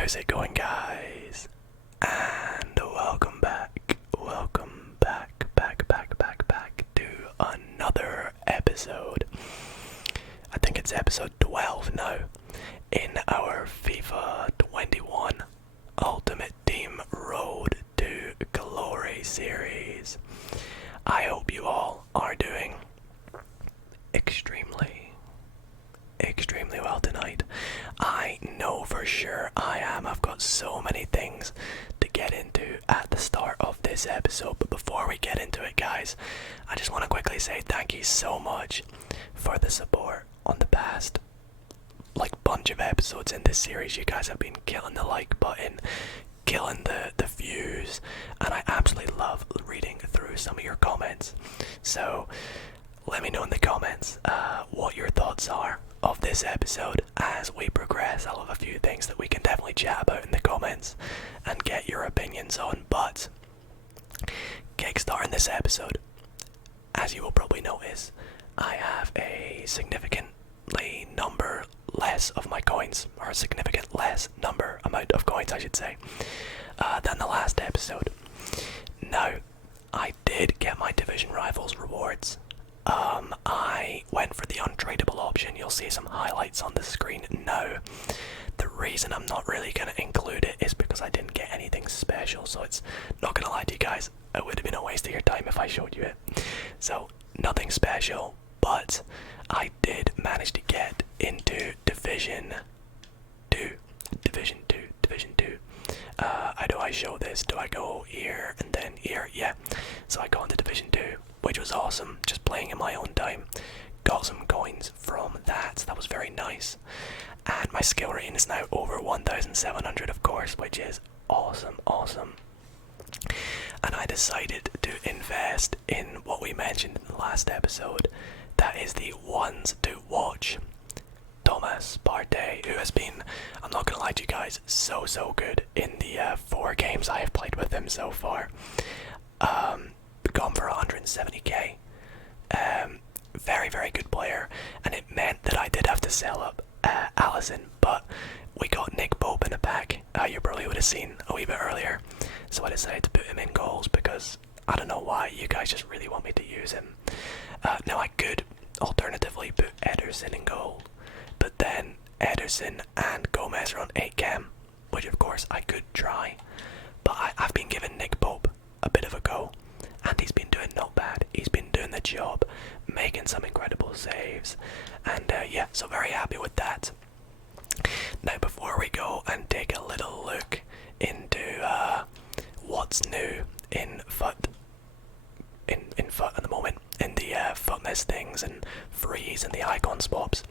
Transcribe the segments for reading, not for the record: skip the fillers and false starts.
How's it going, guys? And welcome back to another episode. I think it's episode 12 now in our FIFA 21 Ultimate Team Road to Glory series. I hope you all are doing extremely well tonight. I know for sure I am. I've got so many things to get into at the start of this episode, but before we get into it, guys, I just want to quickly say thank you so much for the support on the past bunch of episodes in this series. You guys have been killing the like button, killing the views, and I absolutely love reading through some of your comments. So let me know in the comments what your thoughts are of this episode as we progress. I'll have a few things that we can definitely chat about in the comments and get your opinions on, but kickstarting this episode, as you will probably notice, I have a significantly number less of my coins, or a significant less amount of coins I should say, than the last episode. Now, I did get my Division Rivals rewards. I went for the untradeable option. You'll see some highlights on the screen now. The reason I'm not really going to include it is because I didn't get anything special, so it's not going to lie to you guys, it would have been a waste of your time if I showed you it. So nothing special, but I did manage to get into Division 2. How do I show this? Do I go here and then here? Yeah, so I got into Division 2, which was awesome, just playing in my own time. Got some coins from that, that was very nice. And my skill rating is now over 1,700, of course, which is awesome. And I decided to invest in what we mentioned in the last episode, that is the ones to watch. Thomas Partey, who has been, I'm not gonna lie to you guys, so good in the 4 games I have played with him so far. Gone for 170k. Very good player, and it meant that I did have to sell up Allison, but we got Nick Pope in a pack. You probably would have seen a wee bit earlier, so I decided to put him in goals because I don't know why, you guys just really want me to use him. Now I could alternatively put Ederson in goal, but then Ederson and Gomez are on 8 cam, which of course I could try, but I've been giving Nick Pope a bit of a go, and he's been doing not bad. He's been doing the job, making some incredible saves, and yeah, so very happy with that. Now before we go and take a little look into what's new in FUT at the moment, in the FUTness things and freeze and the icon swaps,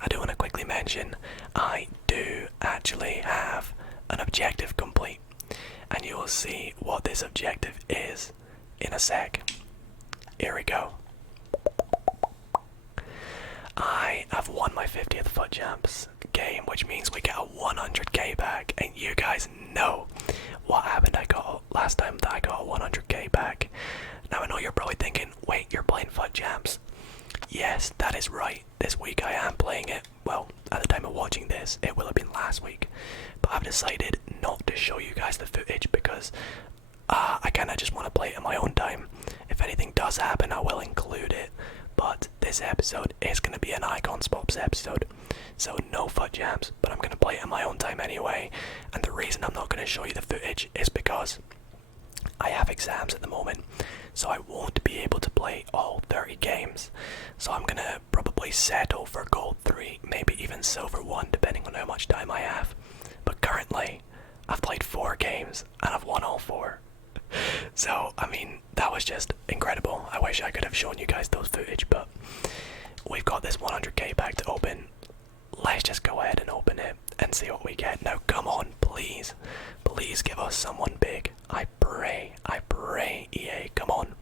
I do want to quickly mention I do actually have an objective complete, and you will see what this objective is in a sec. Here we go. I have won my 50th FUT Champs game, which means we get a 100k back, and you guys know what happened. I got last time that I got a 100k back. Now I know you're probably thinking, wait, you're playing FUT Champs? Yes, that is right. This week I am playing it. Well, at the time of watching this, it will have been last week, but I've decided not to show you guys the footage because I kind of just want to play it in my own time. If anything does happen, I will include it, but this episode is going to be an icon swaps episode, so no FUT Jams, but I'm going to play it in my own time anyway. And the reason I'm not going to show you the footage is because I have exams at the moment, so I won't be able to play all 30 games, so I'm going to probably settle for gold 3, maybe even silver 1, depending on how much time I have. But currently, I've played 4 games, and I've won all 4. So, I mean, that was just incredible. I wish I could have shown you guys those footage, but we've got this 100k back to open. Let's just go ahead and open it and see what we get. Now, come on, please give us someone big. I pray, EA, come on.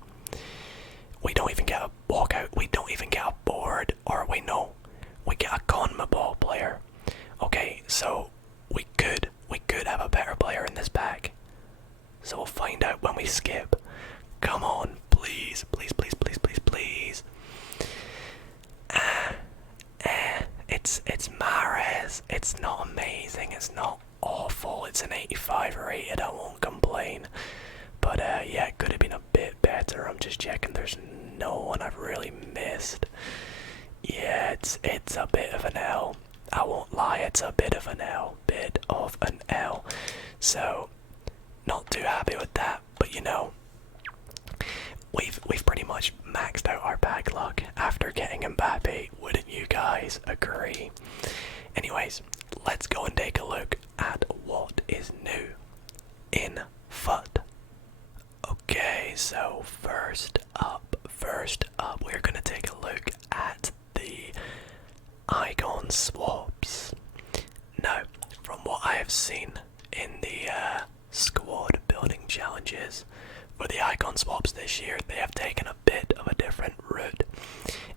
We don't even get a walkout, we don't even get a board, or wait, no, we get a CONMEBOL player. Okay, so we could have a better player in this pack. So we'll find out when we skip. Come on, please. It's Mahrez. It's not amazing, it's not awful. It's an 85 rated, I won't complain. But yeah, it could have been a bit better. I'm just checking there's no one I've really missed. Yeah, it's a bit of an L. I won't lie, it's a bit of an L. Bit of an L. So, not too happy with that, but you know, we've pretty much maxed out our bad luck after getting Mbappe, wouldn't you guys agree? Anyways, let's go and take a look at what is new in FUT. Okay, so first up, we're gonna take a look at the icon swaps. Now, from what I have seen in the squad building challenges for the icon swaps this year, they have taken a bit of a different route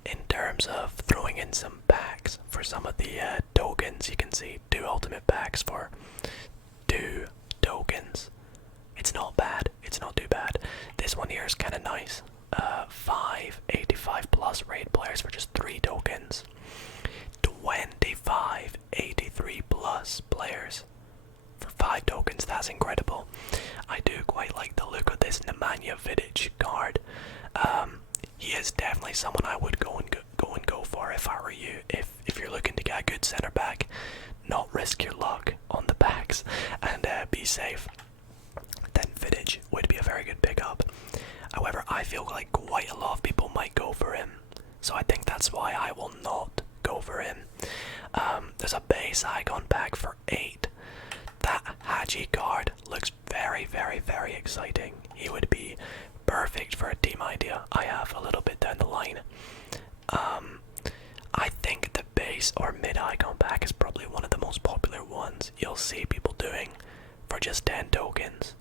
in terms of throwing in some packs for some of the tokens. You can see 2 ultimate packs for 2 tokens. It's not bad, it's not too bad. This one here is kind of nice. 5 85 plus raid players for just 3 tokens. 25 83 plus players for 5 tokens. That's incredible. I do quite like the look of this Nemanja Vidic card. He is definitely someone I would go for if I were you. If you're looking to get a good center back, not risk your luck on the backs and be safe, then Vidic would be a very good pickup. However, I feel like quite a lot of people might go for him, so I think that's why I will not go for him. There's a base icon pack for 8. That Haji card looks very, very, very exciting. He would be perfect for a team idea I have a little bit down the line. I think the base or mid icon pack is probably one of the most popular ones you'll see people doing for just 10 tokens.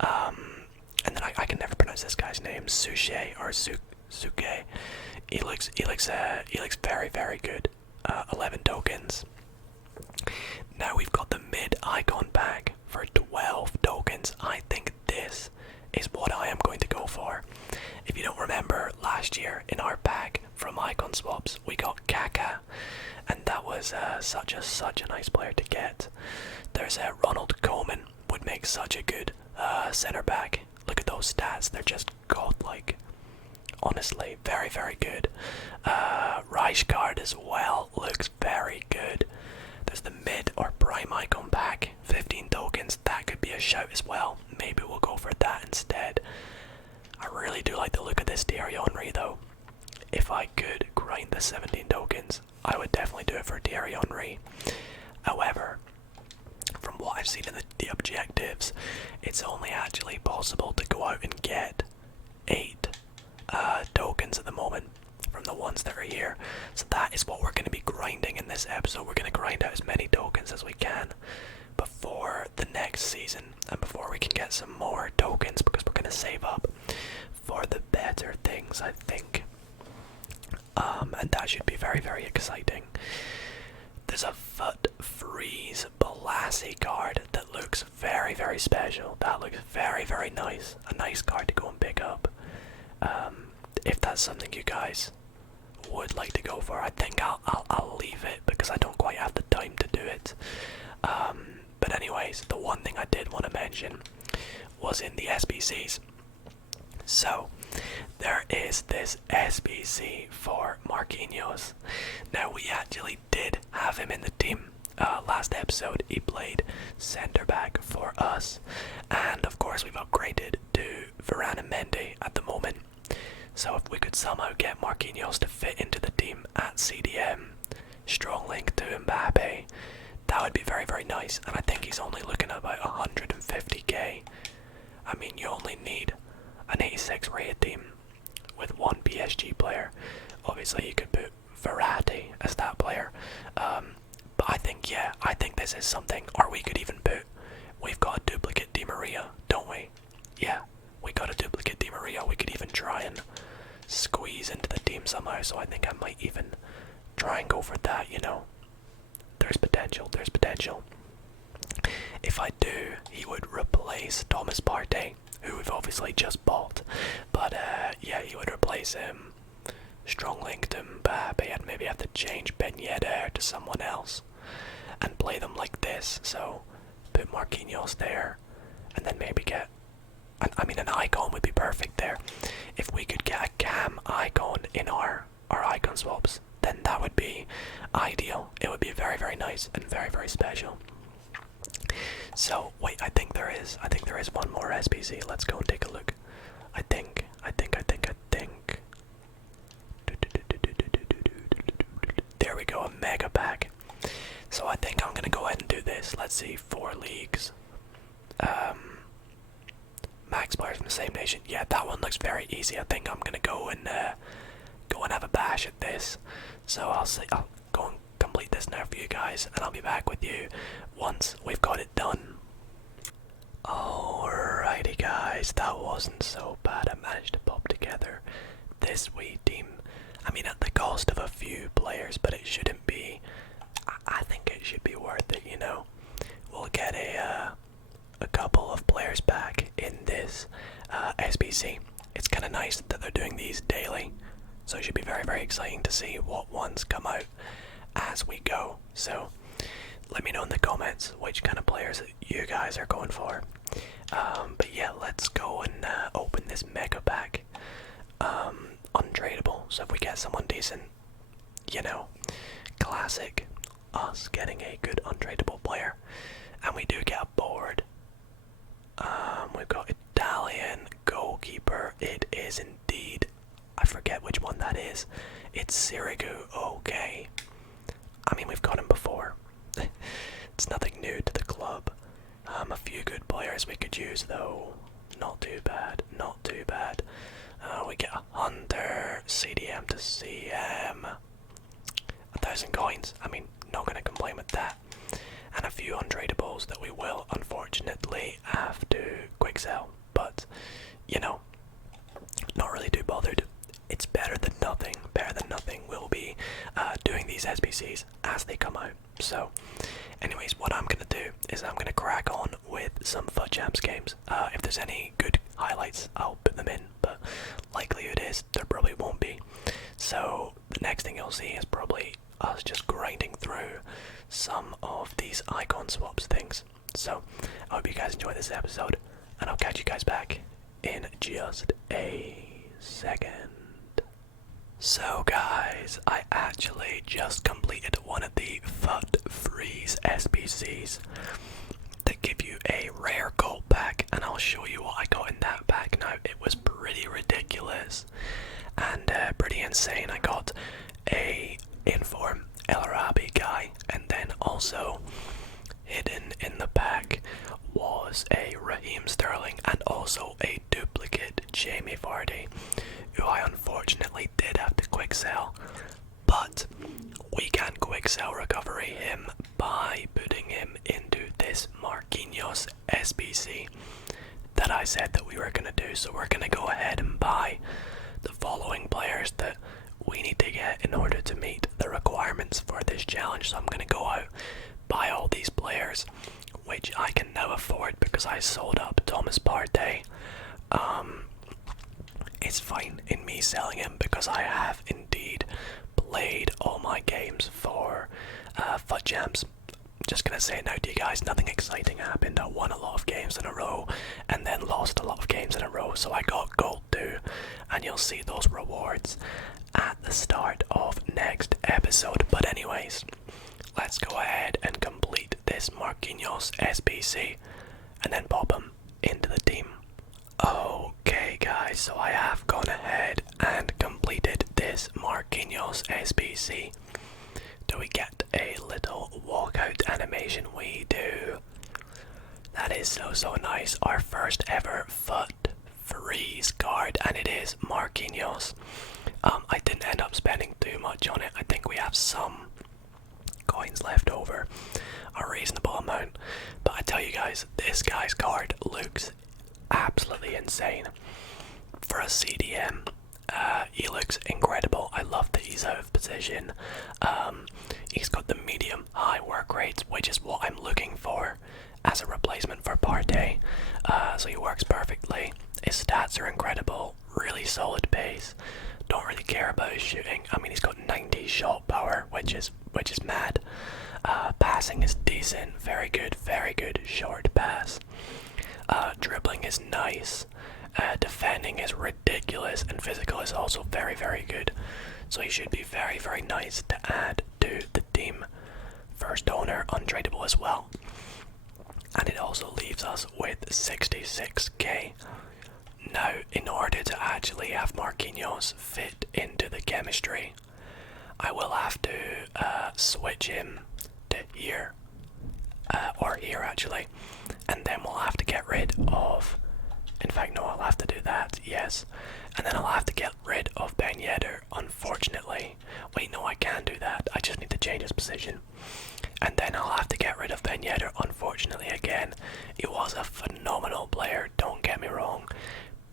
And then I can never pronounce this guy's name, Suche or Suke. He looks very, very good. 11 tokens. Now we've got the mid icon pack for 12 tokens. I think this is what I am going to go for. If you don't remember, last year in our pack from icon swaps we got Kaka, and that was such a nice player to get. There's Ronald Koeman, would make such a good center back. Look at those stats, they're just godlike. Honestly, very, very good. Rijkaard as well looks very good. There's the mid or prime icon pack, 15 tokens. That could be a shout as well. Maybe we'll go for that instead. I really do like the look of this Thierry Henry though. If I could grind the 17 tokens, I would definitely do it for Thierry Henry. However, from what I've seen in the objectives, it's only actually possible to go out and get 8 tokens at the moment from the ones that are here. So that is what we're going to be grinding in this episode. We're going to grind out as many tokens as we can before the next season and before we can get some more tokens, because we're going to save up for the better things, I think. And that should be very, very exciting. There's a FUT Freeze Balassi card that looks very, very special. That looks very, very nice. A nice card to go and pick up. If that's something you guys would like to go for, I think I'll leave it because I don't quite have the time to do it. But anyways, the one thing I did want to mention was in the SBCs. So, there is this SBC for Marquinhos. Now, we actually did have him in the team. Last episode, he played centre back for us. And of course, we've upgraded to Varane and Mendy at the moment. So if we could somehow get Marquinhos to fit into the team at CDM, strong link to Mbappe, that would be very, very nice. And I think he's only looking at about 150k. I mean, you only need an 86 rated team with 1 PSG player. Obviously, you could put Verratti as that player. But I think, yeah, I think this is something, or we could even put, we've got a duplicate Di Maria, don't we? Yeah, we got a duplicate Di Maria. We could even try and squeeze into the team somehow, so I think I might even try and go for that, you know. There's potential, there's potential. If I do, he would replace Thomas Partey, who we've obviously just bought. But yeah, he would replace him. Strong link to Mbappe, and maybe have to change Ben Yedder to someone else and play them like this. So put Marquinhos there, and then maybe get, I mean, an icon would be perfect there. If we could get a cam icon in our icon swaps, then that would be ideal. It would be very, very nice and very, very special. So wait, I think there is one more SBC. Let's go and take a look. I think. There we go, a mega pack. So I think I'm gonna go ahead and do this. Let's see, 4 leagues. Max players from the same nation. Yeah, that one looks very easy. I think I'm gonna go and have a bash at this. So I'll go and complete this now for you guys, and I'll be back with you once we've got it done. Alrighty guys, that wasn't so bad. I managed to pop together this wee team. I mean, at the cost of a few players, but it shouldn't be. I think it should be worth it, you know. We'll get a couple of players back in this SBC. It's kind of nice that they're doing these daily, so it should be very, very exciting to see what ones come out as we go. So let me know in the comments which kind of players you guys are going for. But yeah, let's go and open this mega pack. Untradeable, so if we get someone decent, you know, classic us getting a good untradeable player. And we do get a board. We've got Italian goalkeeper. It is indeed, I forget which one that is. It's Sirigu. Okay, I mean, we've got him before. It's nothing new to the club. A few good players we could use though. Not too bad, not too bad. We get a Hunter, CDM to CM. 1,000 coins. I mean, not gonna complain with that. And a few untradeables that we will unfortunately have to quick sell. But, you know, not really too bothered. It's better than nothing. Better than nothing. We'll be doing these SBCs as they come out. So, anyways, what I'm gonna do is I'm gonna crack on with some FUT Champs games. If there's any good highlights, I'll put them in, but likelihood is there probably won't be. So the next thing you'll see is probably us just grinding through some of these icon swaps things. So I hope you guys enjoy this episode, and I'll catch you guys back in just a second. So guys, I actually just completed one of the FUT Freeze SBCs that give you a rare gold pack, and I'll show you what I got in that pack. Now, it was pretty ridiculous and pretty insane. I got a Inform El Arabi guy, and then also hidden in the pack was a Raheem Sterling and also a duplicate Jamie Vardy, who I unfortunately did have to quick sell, but we can quick sell recovery him by putting him into this Marquinhos SBC that I said that we were going to do. So we're going to go ahead and buy the following players that we need to get in order to meet the requirements for this challenge. So I'm going to go out, buy all these players, which I can now afford because I sold up Thomas Partey. It's fine in me selling him because I have indeed played all my games for FUT Champs. Just gonna say it now to you guys, nothing exciting happened. I won a lot of games in a row and then lost a lot of games in a row, so I got gold too, and you'll see those rewards at the start of next episode. But anyways, let's go ahead and complete this Marquinhos SBC and then pop him into the team. Okay guys, so I have gone ahead and completed this Marquinhos SBC. Do we get a little walkout animation? We do. That is so nice. Our first ever FUT Freeze card, and it is Marquinhos. I didn't end up spending too much on it. I think we have some coins left over, a reasonable amount. But I tell you guys, this guy's card looks absolutely insane. For a CDM, he looks incredible. I love that he's out of position. He's got the medium high work rates, which is what I'm looking for as a replacement for Partey. So he works perfectly. His stats are incredible, really solid pace. Don't really care about his shooting. I mean, he's got 90 shot power, which is mad. Passing is decent, very good short pass. Dribbling is nice. Defending is ridiculous, and physical is also very good. So he should be very nice to add to the team. First owner, untradeable as well. And it also leaves us with 66k. Now, in order to actually have Marquinhos fit into the chemistry, I will have to switch him to here, or here actually, and then we'll have to get rid of, in fact no, I'll have to do that, yes, and then I'll have to get rid of Ben Yedder, unfortunately. Wait, no, I can do that, I just need to change his position. And then I'll have to get rid of Ben Yedder, unfortunately again. He was a phenomenal player, don't get me wrong,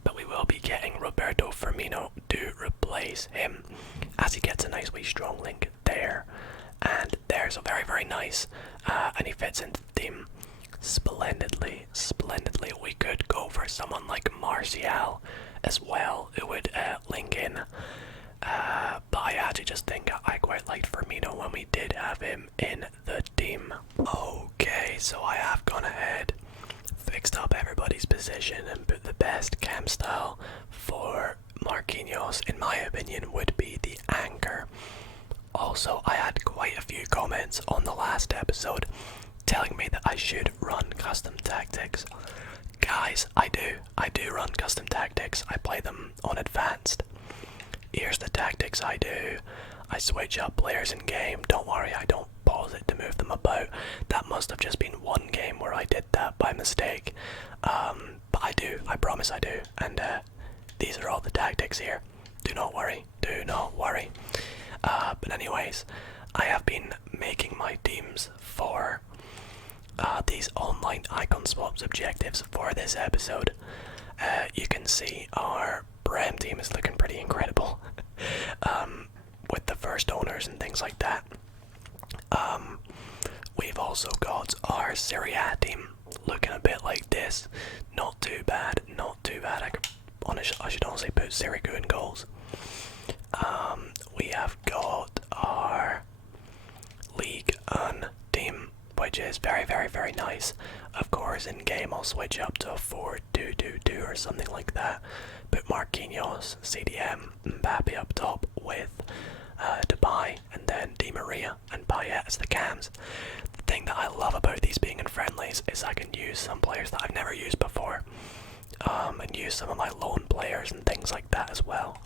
but we will be getting Roberto Firmino to replace him, as he gets a nice wee strong link there and there, so very nice, and he fits into the team splendidly. We could go for someone like Martial as well, who would link in, but I actually just think I quite liked Firmino when we did have him in the team. Okay, so I have gone ahead, fixed up everybody's position, and put the best cam style for Marquinhos, in my opinion, would be the anchor. Also, I had quite a few comments on the last episode telling me that I should run custom tactics. Guys, I do run custom tactics. I play them on advanced. Here's the tactics I do. I switch up players in game. Don't worry, I don't pause it to move them about. That must have just been one game where I did that by mistake. But I do, I promise I do. And these are all the tactics here. Do not worry. But anyways, I have been making my teams for these online icon swaps objectives for this episode. You can see our Prem team is looking pretty incredible with the first owners and things like that. We've also got our Serie A team looking a bit like this. Not too bad. I should honestly put Sirigu in goals. We have got our League One team, which is very nice. Of course, in game I'll switch up to a 4-2-2-2 or something like that. Put Marquinhos, CDM, Mbappe up top with Depay, and then Di Maria and Payet as the cams. The thing that I love about these being in friendlies is I can use some players that I've never used before, and use some of my loan players and things like that as well.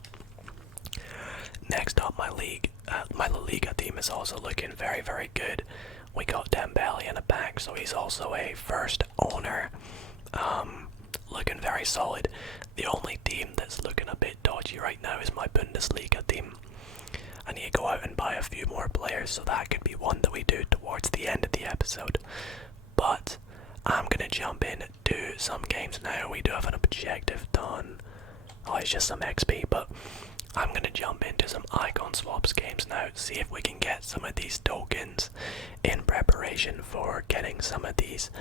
Next up, my La Liga team is also looking very good. We got Dembele in the back, so he's also a first owner. Looking very solid. The only team that's looking a bit dodgy right now is my Bundesliga team. I need to go out and buy a few more players, so that could be one that we do towards the end of the episode. But I'm gonna jump in to some games now. We do have an objective done. Oh, it's just some XP, but I'm gonna jump into some icon swaps games now, see if we can get some of these tokens in preparation for getting some of these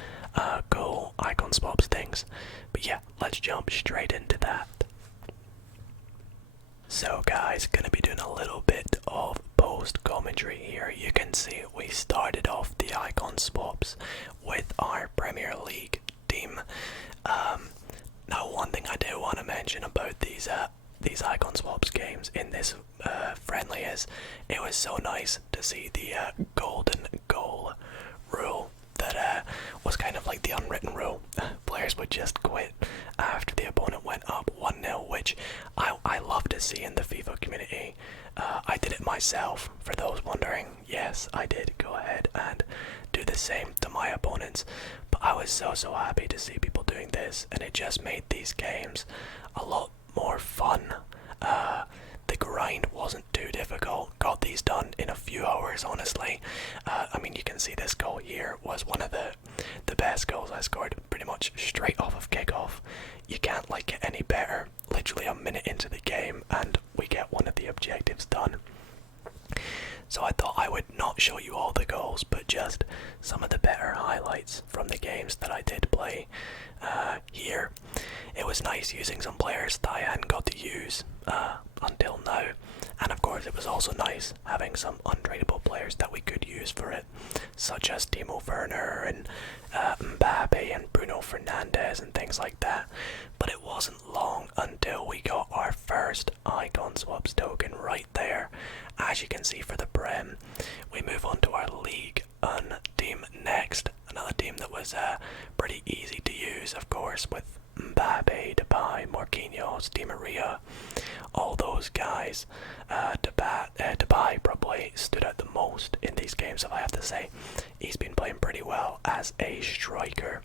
cool icon swaps things. But yeah, let's jump straight into that. So guys, gonna be doing a little bit of post commentary here. You can see we started off the icon swaps with our Premier League team. Now one thing I do want to mention about these icon swaps games in this friendly is it was so nice to see the golden goal rule that was kind of like the unwritten rule. Players would just quit after the opponent went up 1-0, which I love to see in the FIFA community. I did it myself, for those wondering. Yes, I did go ahead and do the same to my opponents, but I was so happy to see people doing this, and it just made these games a lot more fun. The grind wasn't too difficult. Got these done in a few hours, honestly. I mean, you can see this goal here was one of the best goals I scored, pretty much straight off of kickoff. You can't like get any better. Literally a minute into the game and we get one of the objectives done. So I thought I would not show you all the goals, but just some of the better highlights from the games that I did play here. It was nice using some players that I hadn't got to use until now, and of course it was also nice having some untradeable players that we could use for it. such as Timo Werner and Mbappe and Bruno Fernandes and things like that. But it wasn't long until we got our first icon swaps token right there. As you can see for the Prem, we move on to our League team next. Another team that was pretty easy to use, of course, with Mbappe, Depay, Marquinhos, Di Maria, all those guys. Depay probably stood out the most in these games, if I have to say. He's been playing pretty well as a striker.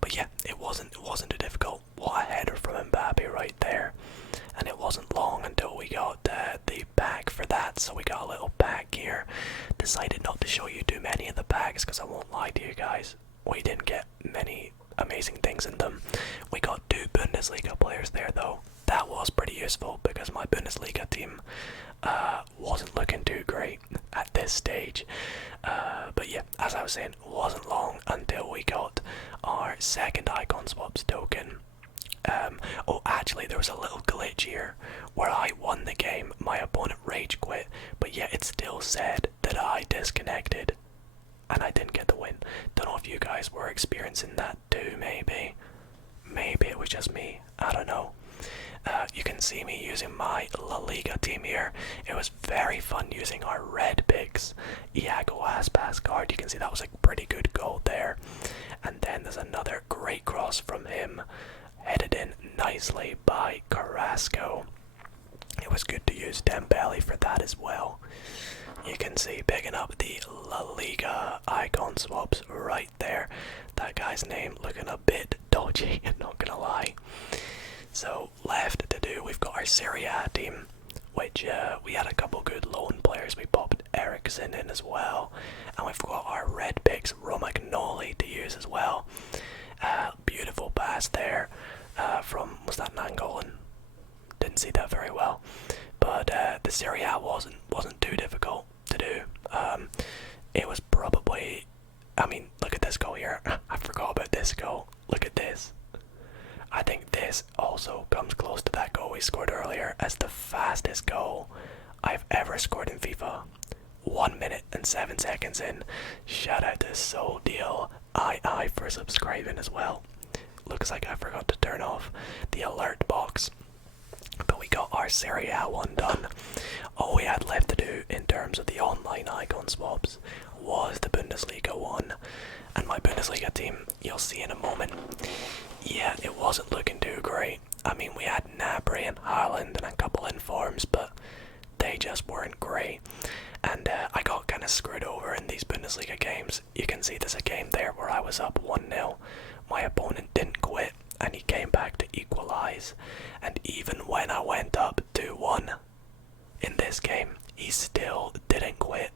But yeah, it wasn't too difficult. What a header from Mbappe right there. And it wasn't long until we got the pack for that, so we got a little pack here. Decided not to show you too many of the packs because I won't lie to you guys, we didn't get many amazing things in them. We got 2 Bundesliga players there though. That was pretty useful because my Bundesliga team wasn't looking too great at this stage. But yeah, as I was saying, it wasn't long until we got our second icon swaps token. Oh, actually, there was a little glitch here where I won the game. My opponent rage quit, but yet it still said that I disconnected and I didn't get the win. Don't know if you guys were experiencing that too, maybe. Maybe it was just me. I don't know. You can see me using my La Liga team here. It was very fun using our red picks. Iago Aspas card. You can see that was a pretty good goal there. And then there's another great cross from him, headed in nicely by Carrasco. It was good to use Dembele for that as well. You can see picking up the La Liga icon swaps right there. That guy's name looking a bit dodgy, not gonna lie. So left to do, we've got our Serie A team, which we had a couple good loan players. We popped Ericsson in as well, and we've got our red picks Romagnoli to use as well. Beautiful pass there from, was that Nangolan? Didn't see that very well, but the Serie A wasn't too difficult to do. It was probably, I mean, look at this goal here. I forgot about this goal. Look at this. I think this also comes close to that goal we scored earlier as the fastest goal I've ever scored in FIFA. 1 minute and 7 seconds in. Shout out to Soul Deal II for subscribing as well. Looks like I forgot to turn off the alert box. But we got our Serie A one done. All we had left to do in terms of the online icon swaps was the Bundesliga one. And my Bundesliga team, you'll see in a moment. Yeah, it wasn't looking too great. I mean, we had Gnabry and Haaland and a couple informs, but they just weren't great. And I got kind of screwed over in these Bundesliga games. You can see there's a game there where I was up 1-0. My opponent didn't quit, and he came back to equalize. And even when I went up 2-1 in this game, he still didn't quit.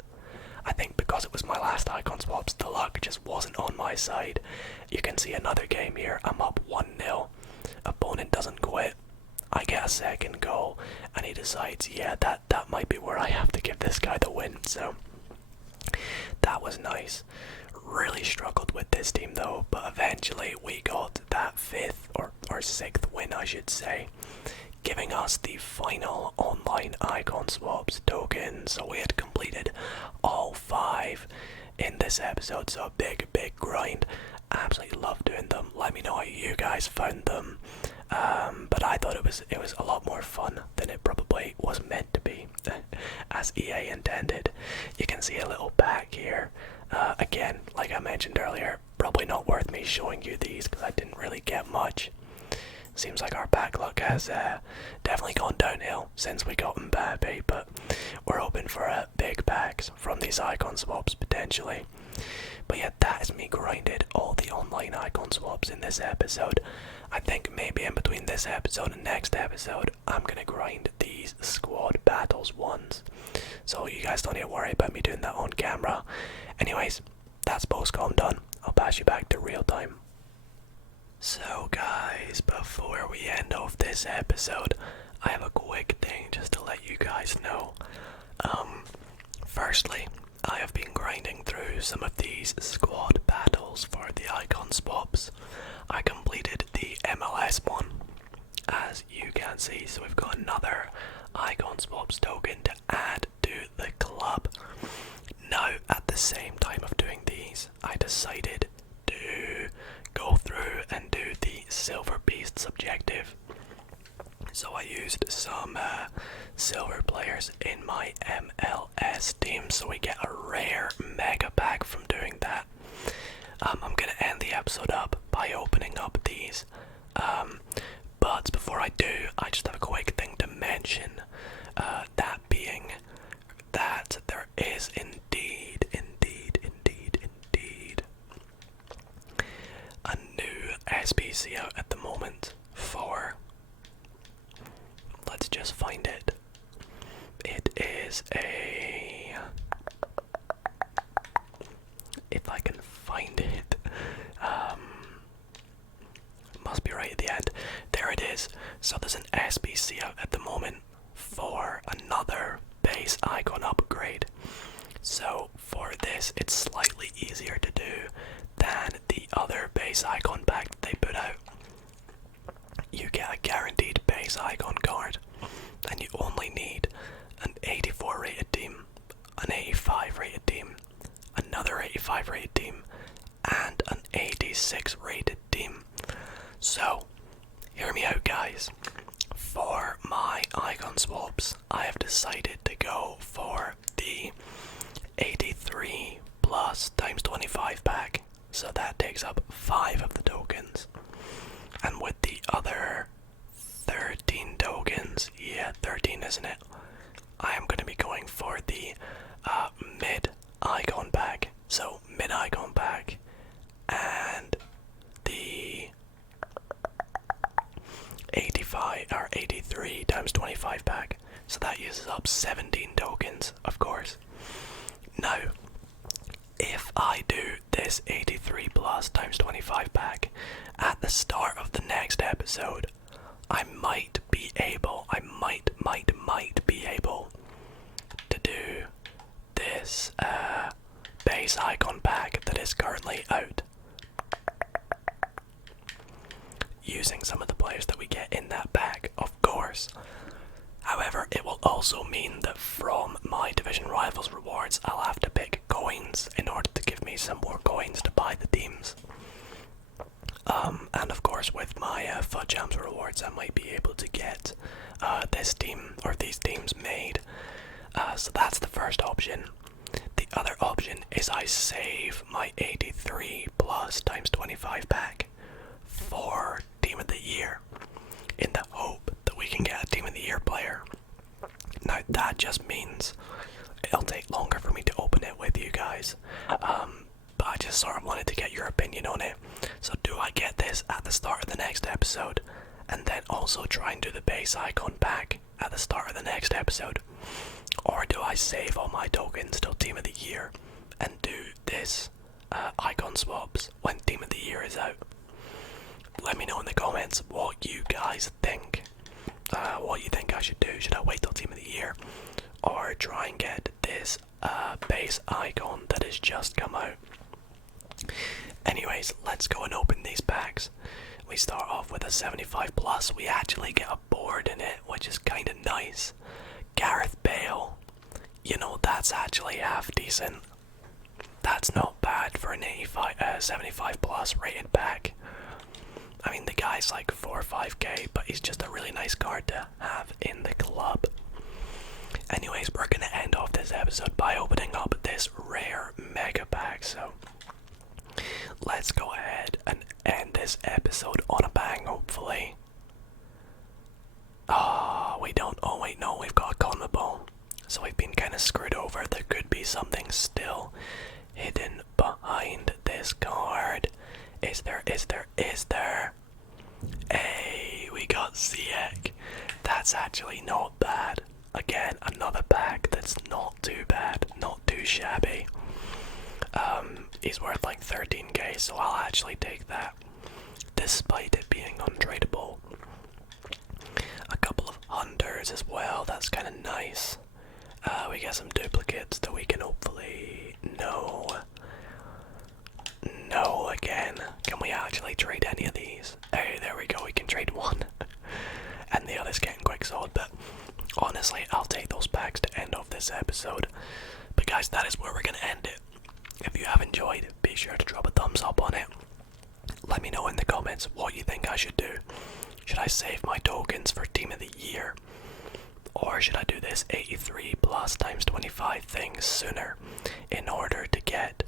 I think because it was my last icon swaps, the luck just wasn't on my side. You can see another game here, I'm up 1-0. Opponent doesn't quit. I get a second goal, and he decides, yeah, that might be where I have to give this guy the win. So that was nice. Really struggled with this team though, but eventually we got that 5th or 6th win, I should say, giving us the final online icon swaps token. So we had completed all 5 in this episode, so a big grind. Absolutely love doing them. Let me know how you guys found them. But I thought it was a lot more fun than it probably was meant to be, as EA intended. You can see a little pack here. Again, like I mentioned earlier, probably not worth me showing you these because I didn't really get much. Seems like our pack luck has definitely gone downhill since we got Mbappe, but we're hoping for big packs from these icon swaps potentially. But yeah, that is me grinded all the online icon swaps in this episode. I think maybe in between this episode and next episode, I'm gonna grind these squad battles ones. So you guys don't need to worry about me doing that on camera. Anyways, that's postcom done. I'll pass you back to real time. So guys, before we end off this episode, I have a quick thing just to let you guys know. Firstly, I have been grinding through some of these squad battles for the icon swaps. I completed the MLS one, as you can see, so we've got another icon swaps token to add to the club. Now, at the the same time of doing these, I decided to go through and do the Silver Beasts objective. So I used some silver players in my MLS team, so we get a rare mega pack from doing that. I'm gonna end the episode up by opening up these, but before I do, I just have a quick thing to mention, that being that there is indeed a new SBC out at the moment for, let's just find it. It is a, if I can find it, must be right at the end. There it is. So there's an SBC out at the moment for another base icon upgrade. So for this, it's slightly easier to do than the other base icon pack that they put out. You get a guaranteed base icon card, and you only need an 84 rated team, an 85 rated team, another 85 rated team, and an 86 rated team. So, hear me out, guys. For my icon swaps, I have decided to go for the 83 plus times 25 pack. So that takes up 5 of the tokens. And with the other 13 tokens, yeah, 13 isn't it? I am going to be going for the mid icon pack. So mid icon pack and the 85 or 83 times 25 pack. So that uses up 17 tokens, of course. Now, if I do this 83 plus times 25 pack at the start of the next episode, I might be able be able to do this base icon pack that is currently out, using some of the players that we get in that pack, of course. However, it will also mean that from my Division Rivals rewards, I'll have to pick coins in order to give me some more coins to buy the teams. And of course, with my FUT Champs rewards, I might be able to get this team or these teams made. So that's the first option. The other option is I save my 83 plus times 25 pack for Team of the Year, in the hope that we can get a Team of the Year player. Now that just means it'll take longer for me to open it with you guys, but I just sort of wanted to get your opinion on it. So do I get this at the start of the next episode, and then also try and do the base icon pack at the start of the next episode? Or do I save all my tokens till Team of the Year and do this icon swaps when Team of the Year is out? Let me know in the comments what you guys think. What you think I should do. Should I wait till Team of the Year, or try and get this base icon that has just come out? Anyways, let's go and open these packs. We start off with a 75 plus. We actually get a board in it, which is kind of nice. Gareth Bale, you know, that's actually half decent. That's not bad for an 75 plus rated pack. I mean, the guy's like 4 or 5k, but he's just a really nice card to have in the club. Anyways, we're gonna end off this episode by opening up this rare mega pack, so let's go ahead and end this episode on a bang, hopefully. We don't. Oh wait, no, we've got a CONMEBOL. So we've been kind of screwed over. There could be something still hidden behind this card. Is there? Hey, we got Ziyech. That's actually not bad. Again, another pack that's not too bad, not too shabby. He's worth like 13k, so I'll actually take that, despite it being untradeable. A couple of hunters as well, that's kind of nice. We get some duplicates that we can hopefully... No again. Can we actually trade any of these? Hey, there we go, we can trade one. And the other's getting quick sold, but honestly, I'll take those packs to end off this episode. But guys, that is where we're going to end it. be sure to drop a thumbs up on it. Let me know in the comments what you think I should do. Should I save my tokens for Team of the Year? Or should I do this 83 plus times 25 thing sooner in order to get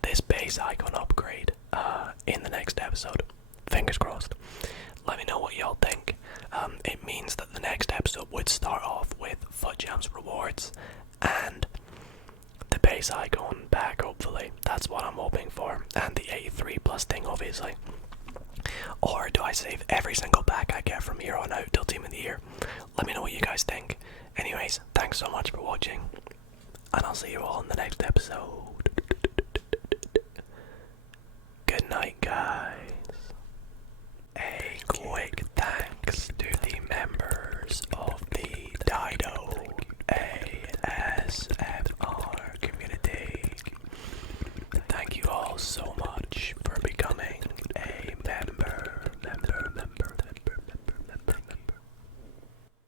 this base icon upgrade in the next episode? Fingers crossed. Let me know what y'all think. It means that the next episode would start off with FUTJam's rewards and the base icon back, hopefully. That's what I'm hoping for. And the 83 plus thing, obviously. Or do I save every single pack I get from here on out till Team of the Year? Let me know what you guys think. Anyways, thanks so much for watching. And I'll see you all in the next episode.